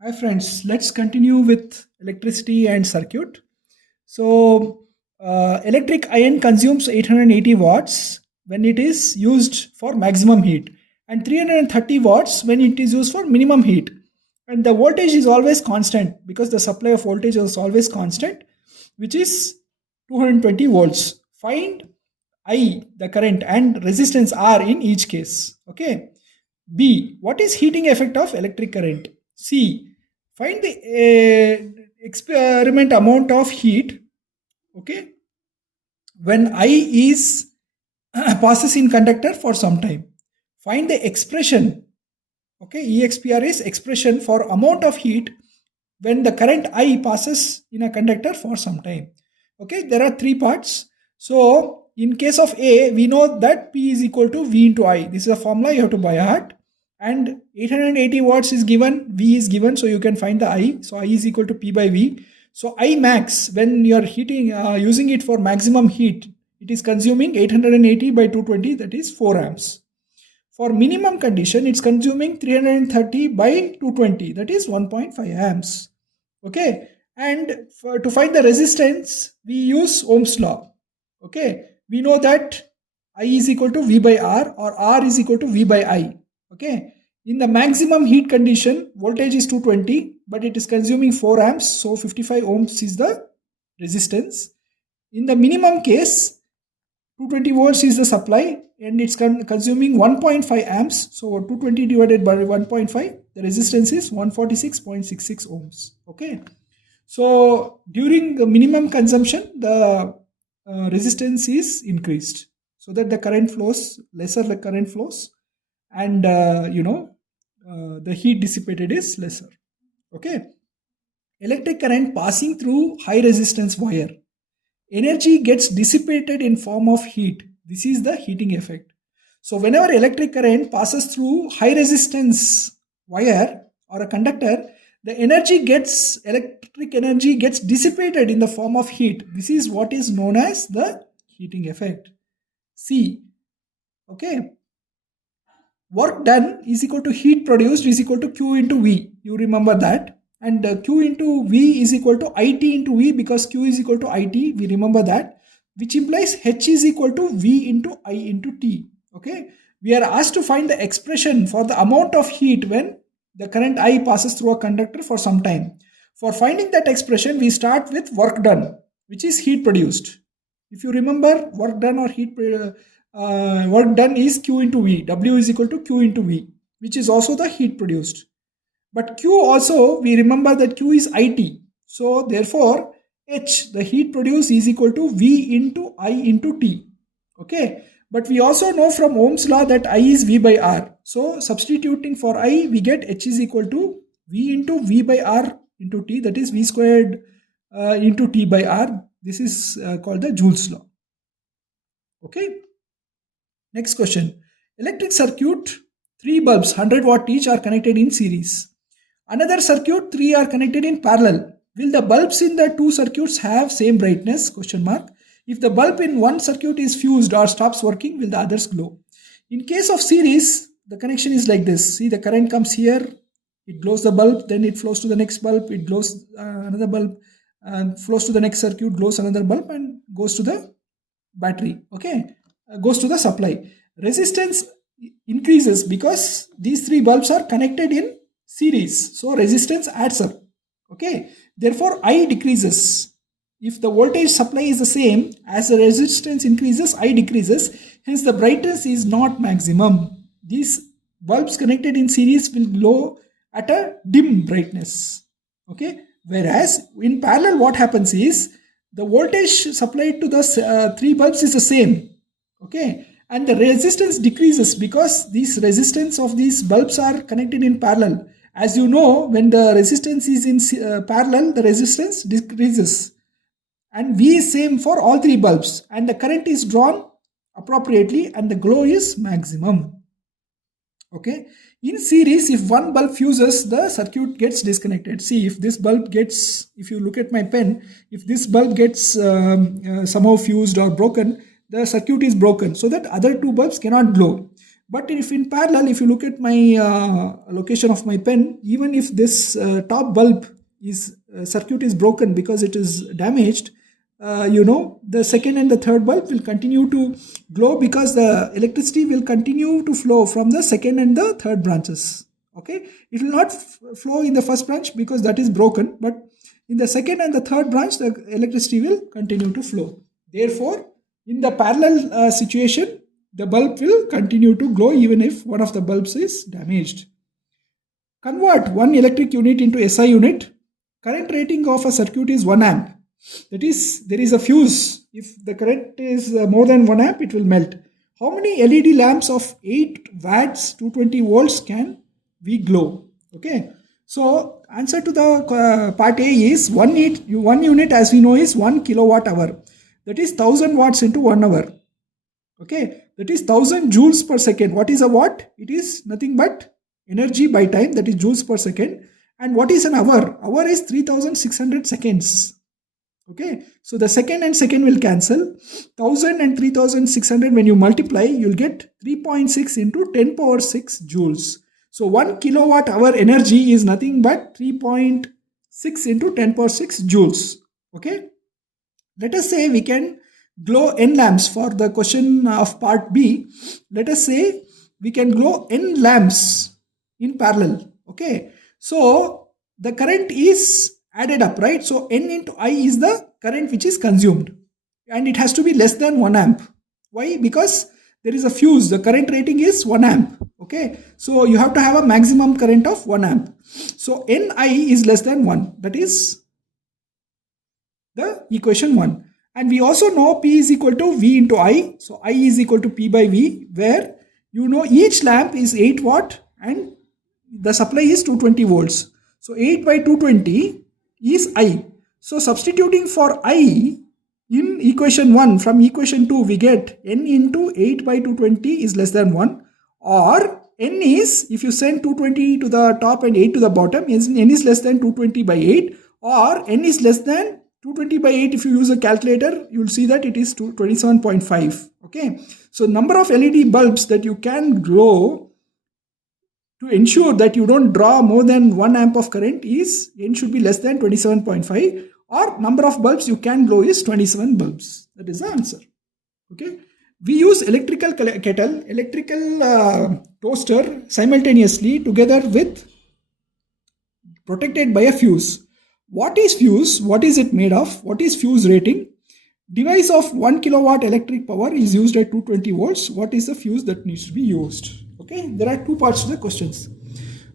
Hi friends, let's continue with electricity and circuit. So, electric iron consumes 880 watts when it is used for maximum heat and 330 watts when it is used for minimum heat. And the voltage is always constant because the supply of voltage is always constant, which is 220 volts. Find I, the current, and resistance R in each case. Okay. B. What is heating effect of electric current? C. Find the experiment amount of heat. Okay, when I is passes in conductor for some time. Find the expression. Okay, EXPR is expression for amount of heat when the current I passes in a conductor for some time. Okay, there are three parts. So in case of A, we know that P is equal to V into I. This is a formula you have to by heart. And 880 watts is given, V is given, so you can find the I. So I is equal to P by V. So I max, when you are heating, using it for maximum heat, it is consuming 880 by 220, that is 4 amps. For minimum condition, it's consuming 330 by 220, that is 1.5 amps. Okay, and to find the resistance, we use Ohm's law. Okay, we know that I is equal to V by R or R is equal to V by I. Okay, in the maximum heat condition, voltage is 220, but it is consuming 4 amps, so 55 ohms is the resistance. In the minimum case, 220 volts is the supply and it's consuming 1.5 amps. So 220 divided by 1.5, the resistance is 146.66 ohms. Okay. So during the minimum consumption, the resistance is increased so that the current flows, lesser the current flows, and the heat dissipated is lesser. Okay. Electric current passing through high resistance wire. Energy gets dissipated in form of heat. This is the heating effect. So whenever electric current passes through high resistance wire or a conductor, the electric energy gets dissipated in the form of heat. This is what is known as the heating effect. C. Okay. Work done is equal to heat produced is equal to Q into V. You remember that. And Q into V is equal to IT into V because Q is equal to IT. We remember that. Which implies H is equal to V into I into T. Okay. We are asked to find the expression for the amount of heat when the current I passes through a conductor for some time. For finding that expression, we start with work done, which is heat produced. If you remember, work done or work done is Q into V. W is equal to Q into V, which is also the heat produced. But Q also, we remember that Q is IT. So therefore, H, the heat produced, is equal to V into I into T. Okay. But we also know from Ohm's law that I is V by R. So substituting for I, we get H is equal to V into V by R into T. That is V squared into T by R. This is called the Joule's law. Okay. Next question. Electric circuit, 3 bulbs 100 watt each are connected in series. Another circuit, 3 are connected in parallel. Will the bulbs in the two circuits have same brightness? Question mark. If the bulb in one circuit is fused or stops working, will the others glow? In case of series, the connection is like this. See, the current comes here, it glows the bulb, then it flows to the next bulb, it glows another bulb, and flows to the next circuit, glows another bulb, and goes to the battery. Okay, goes to the supply. Resistance increases because these three bulbs are connected in series, so resistance adds up. Okay, therefore I decreases. If the voltage supply is the same, as the resistance increases, I decreases, hence the brightness is not maximum. These bulbs connected in series will glow at a dim brightness. Okay, whereas in parallel what happens is the voltage supplied to the three bulbs is the same. Okay, and the resistance decreases because these resistance of these bulbs are connected in parallel. As you know, when the resistance is in parallel, the resistance decreases, and V is same for all three bulbs, and the current is drawn appropriately and the glow is maximum. Okay, in series, if one bulb fuses, the circuit gets disconnected. See, if this bulb gets, if you look at my pen, if this bulb gets somehow fused or broken, the circuit is broken so that other two bulbs cannot glow. But if in parallel, if you look at my location of my pen, even if this top bulb is circuit is broken because it is damaged, the second and the third bulb will continue to glow because the electricity will continue to flow from the second and the third branches. Okay, it will not flow in the first branch because that is broken, but in the second and the third branch the electricity will continue to flow. Therefore, in the parallel situation, the bulb will continue to glow even if one of the bulbs is damaged. Convert one electric unit into SI unit. Current rating of a circuit is 1 amp. That is, there is a fuse. If the current is more than 1 amp, it will melt. How many LED lamps of 8 watts 220 volts can we glow? Okay. So answer to the part A is 1 unit, as we know, is 1 kilowatt hour. That is 1000 watts into 1 hour. Okay, that is 1000 joules per second. What is a watt? It is nothing but energy by time, that is joules per second. And what is an hour? Hour is 3600 seconds. Okay, so the second and second will cancel. 1000 and 3600, when you multiply, you'll get 3.6 into 10 power 6 joules. So 1 kilowatt hour energy is nothing but 3.6 into 10 power 6 joules. Okay, let us say we can glow n lamps. For the question of part B, let us say we can glow n lamps in parallel. Okay, so the current is added up, right? So n into I is the current which is consumed, and it has to be less than 1 amp. Why? Because there is a fuse. The current rating is 1 amp. Okay, so you have to have a maximum current of 1 amp. So Ni is less than 1. That is the equation 1. And we also know P is equal to V into I. So I is equal to P by V, where each lamp is 8 watt and the supply is 220 volts. So 8 by 220 is I. So substituting for I in equation 1, from equation 2 we get n into 8 by 220 is less than 1, or n is, if you send 220 to the top and 8 to the bottom, n is less than 220 by 8, or n is less than 220 by 8. If you use a calculator, you will see that it is 27.5. Okay, so number of LED bulbs that you can glow to ensure that you don't draw more than 1 amp of current is n should be less than 27.5, or number of bulbs you can glow is 27 bulbs. That is the answer. Okay, we use electrical kettle, electrical toaster simultaneously together with protected by a fuse. What is fuse? What is it made of? What is fuse rating? Device of 1 kilowatt electric power is used at 220 volts. What is the fuse that needs to be used? Okay, there are two parts to the questions.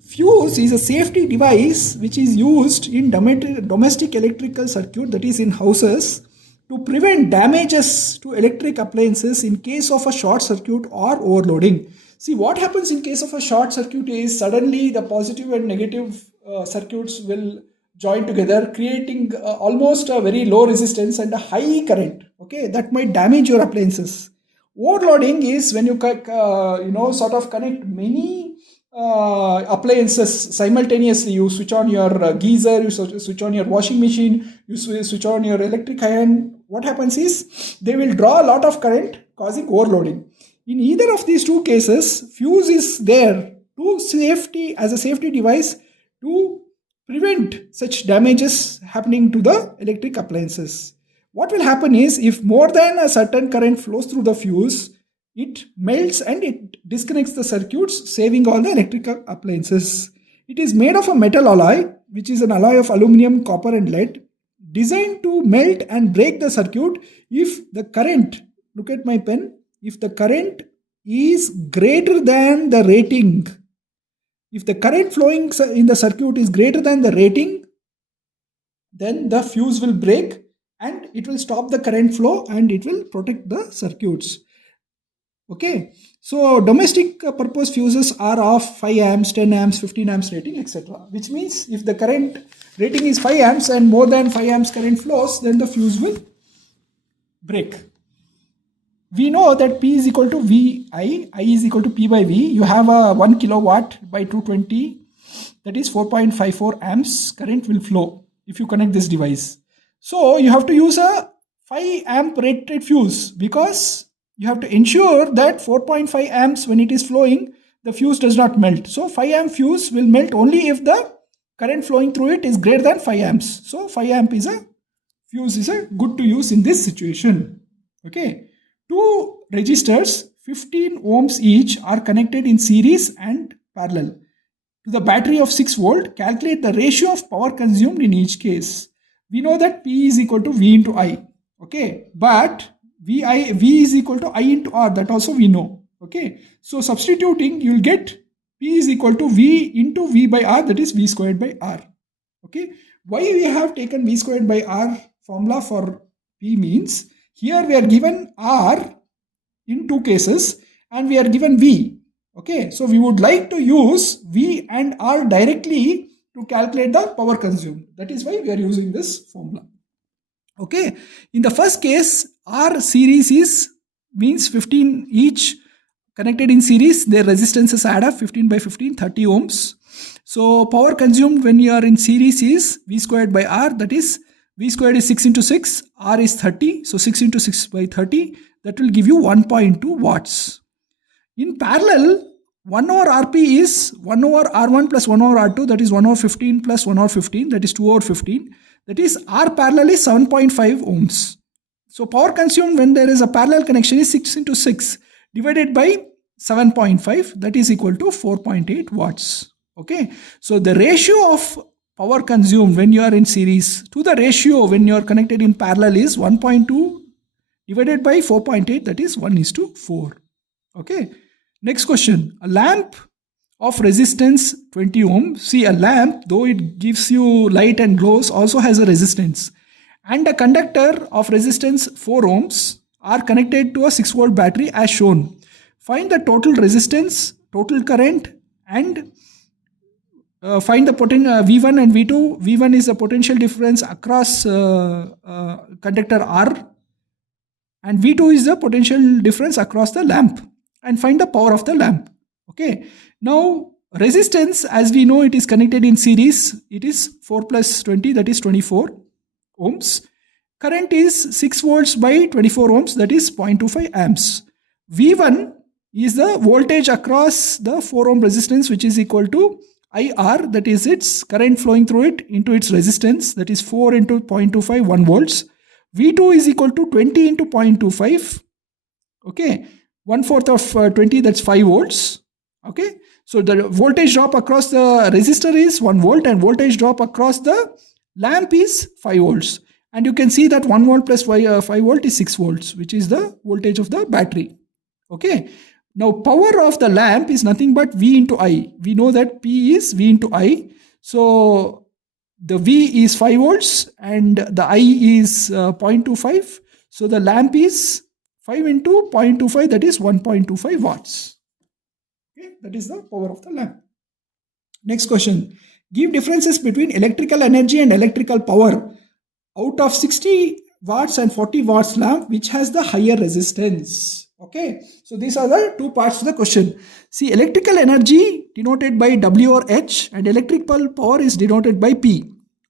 Fuse is a safety device which is used in domestic electrical circuit, that is in houses, to prevent damages to electric appliances in case of a short circuit or overloading. See, what happens in case of a short circuit is suddenly the positive and negative circuits will join together, creating almost a very low resistance and a high current. Okay, that might damage your appliances. Overloading is when you sort of connect many appliances simultaneously. You switch on your geyser, you switch on your washing machine, you switch on your electric iron. What happens is they will draw a lot of current, causing overloading. In either of these two cases, fuse is there to safety, as a safety device to prevent such damages happening to the electric appliances. What will happen is, if more than a certain current flows through the fuse, it melts and it disconnects the circuits, saving all the electrical appliances. It is made of a metal alloy, which is an alloy of aluminum, copper and lead, designed to melt and break the circuit if the current, look at my pen, if the current is greater than the rating. If the current flowing in the circuit is greater than the rating, then the fuse will break and it will stop the current flow and it will protect the circuits. Okay, so domestic purpose fuses are of 5 amps, 10 amps, 15 amps rating, etc. Which means if the current rating is 5 amps and more than 5 amps current flows, then the fuse will break. We know that P is equal to VI, I is equal to P by V. You have a 1 kilowatt by 220, that is 4.54 amps current will flow if you connect this device. So you have to use a 5 amp rated fuse because you have to ensure that 4.5 amps when it is flowing, the fuse does not melt. So 5 amp fuse will melt only if the current flowing through it is greater than 5 amps. So 5 amp is a fuse is a good to use in this situation. Okay. Two resistors 15 ohms each are connected in series and parallel to the battery of 6 volt. Calculate the ratio of power consumed in each case. We know that P is equal to V into I. Okay. But V is equal to I into R. That also we know. Okay. So substituting, you will get P is equal to V into V by R, that is V squared by R. Okay. Why we have taken V squared by R formula for P means, here we are given R in two cases and we are given V. Okay. So we would like to use V and R directly to calculate the power consumed. That is why we are using this formula. Okay. In the first case, R series means 15 each connected in series. Their resistances add up, 15 by 15, 30 ohms. So power consumed when you are in series is V squared by R. That is, V squared is 6 into 6, R is 30. So 6 into 6 by 30, that will give you 1.2 watts. In parallel, 1 over Rp is 1 over R1 plus 1 over R2, that is 1 over 15 plus 1 over 15, that is 2 over 15. That is, R parallel is 7.5 ohms. So power consumed when there is a parallel connection is 6 into 6 divided by 7.5, that is equal to 4.8 watts. Okay. So the ratio of power consumed when you are in series to the ratio when you are connected in parallel is 1.2 divided by 4.8, that is 1:4. Okay. Next question. A lamp of resistance 20 ohm. See, a lamp, though it gives you light and glows, also has a resistance. And a conductor of resistance 4 ohms are connected to a 6 volt battery as shown. Find the total resistance, total current, and find the V1 and V2. V1 is the potential difference across conductor R, and V2 is the potential difference across the lamp, and find the power of the lamp. Okay. Now resistance, as we know, it is connected in series. It is 4 plus 20, that is 24 ohms. Current is 6 volts by 24 ohms, that is 0.25 amps. V1 is the voltage across the 4 ohm resistance, which is equal to IR, that is its current flowing through it into its resistance, that is 4 into 0.25, 1 volts. V2 is equal to 20 into 0.25. Okay. 1/4 of 20, that's 5 volts. Okay. So the voltage drop across the resistor is 1 volt and voltage drop across the lamp is 5 volts. And you can see that 1 volt plus 5 volt is 6 volts, which is the voltage of the battery. Okay. Now power of the lamp is nothing but V into I. We know that P is V into I. So the V is 5 volts and the I is 0.25. So the lamp is 5 into 0.25, that is 1.25 watts. Okay, that is the power of the lamp. Next question. Give differences between electrical energy and electrical power. Out of 60 watts and 40 watts lamp, which has the higher resistance? Okay, so these are the two parts of the question. See, electrical energy denoted by W or H and electrical power is denoted by P.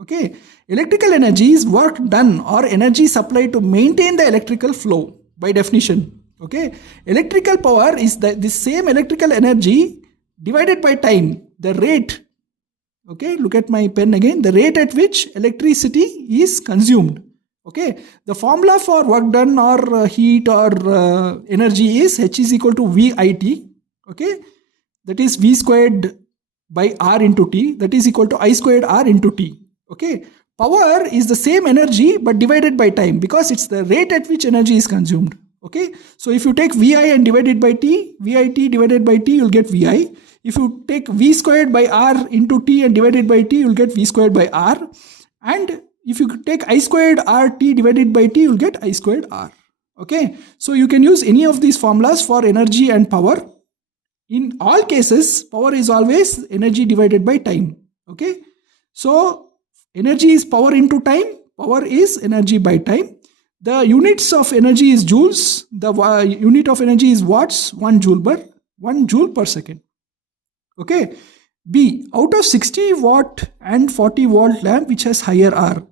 Okay, electrical energy is work done or energy supplied to maintain the electrical flow by definition. Okay, electrical power is the same electrical energy divided by time, the rate. Okay, look at my pen again, the rate at which electricity is consumed. Okay, the formula for work done or heat or energy is H is equal to VIT. Okay, that is V squared by R into T, that is equal to I squared R into T. Okay, power is the same energy but divided by time because it's the rate at which energy is consumed. Okay, so if you take VI and divide it by T, VIT divided by T, you'll get VI. If you take V squared by R into T and divide it by T, you'll get V squared by R. And if you take I squared RT divided by T, you'll get I squared R. Okay, so you can use any of these formulas for energy and power. In all cases, power is always energy divided by time. Okay, so energy is power into time, power is energy by time. The units of energy is joules, the unit of energy is watts, 1 joule per second. Okay, B, out of 60 watt and 40 volt lamp which has higher R,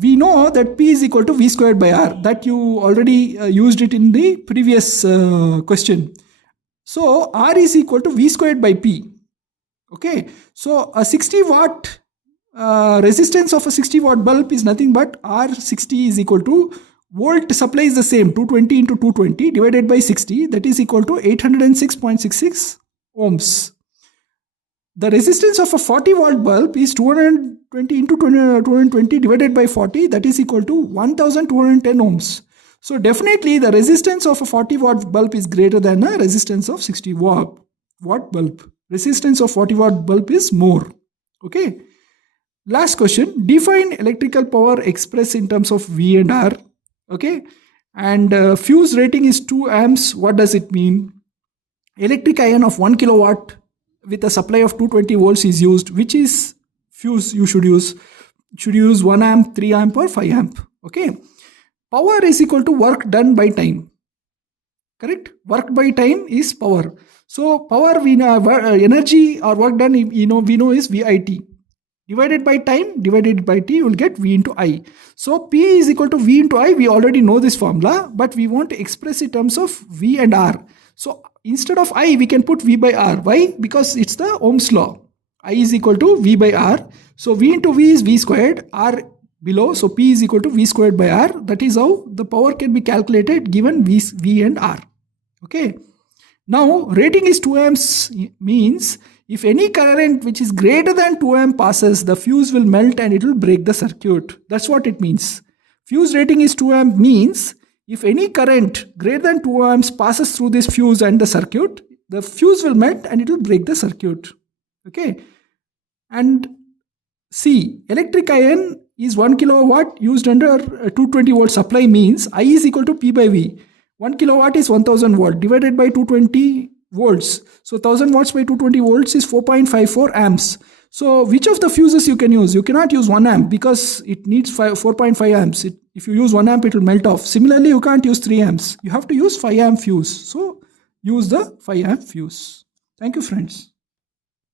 we know that P is equal to V squared by R. That you already used it in the previous question. So R is equal to V squared by P. Okay, so a 60 watt resistance of a 60 watt bulb is nothing but R60 is equal to volt supply is the same, 220 into 220 divided by 60, that is equal to 806.66 ohms. The resistance of a 40 watt bulb is 220 into 220 divided by 40, that is equal to 1210 ohms. So definitely the resistance of a 40 watt bulb is greater than the resistance of 60 watt bulb. Resistance of 40 watt bulb is more. Okay. Last question. Define electrical power expressed in terms of V and R. Okay. And fuse rating is 2 amps. What does it mean? Electric iron of 1 kilowatt with a supply of 220 volts is used. Which is fuse you should use? Should you use 1 amp, 3 amp or 5 amp? Okay. Power is equal to work done by time. Correct? Work by time is power. So power, we know, energy or work done, we know is VIT. Divided by time, divided by T, you will get V into I. So P is equal to V into I. We already know this formula, but we want to express it in terms of V and R. So instead of I, we can put V by R. Why? Because it's the Ohm's law. I is equal to V by R. So V into V is V squared, R below. So P is equal to V squared by R. That is how the power can be calculated given V and R. Okay. Now rating is 2 amps means if any current which is greater than 2 amp passes, the fuse will melt and it will break the circuit. That's what it means. Fuse rating is 2 amp means if any current greater than 2 amps passes through this fuse and the circuit, the fuse will melt and it will break the circuit. Okay. And C, electric iron is 1 kilowatt used under 220 volt supply means I is equal to P by V. 1 kilowatt is 1000 watt divided by 220 volts. So 1000 watts by 220 volts is 4.54 amps. So which of the fuses you can use? You cannot use 1 amp because it needs 4.5 amps. If you use 1 amp, it will melt off. Similarly, you can't use 3 amps. You have to use 5 amp fuse. So use the 5 amp fuse. Thank you, friends.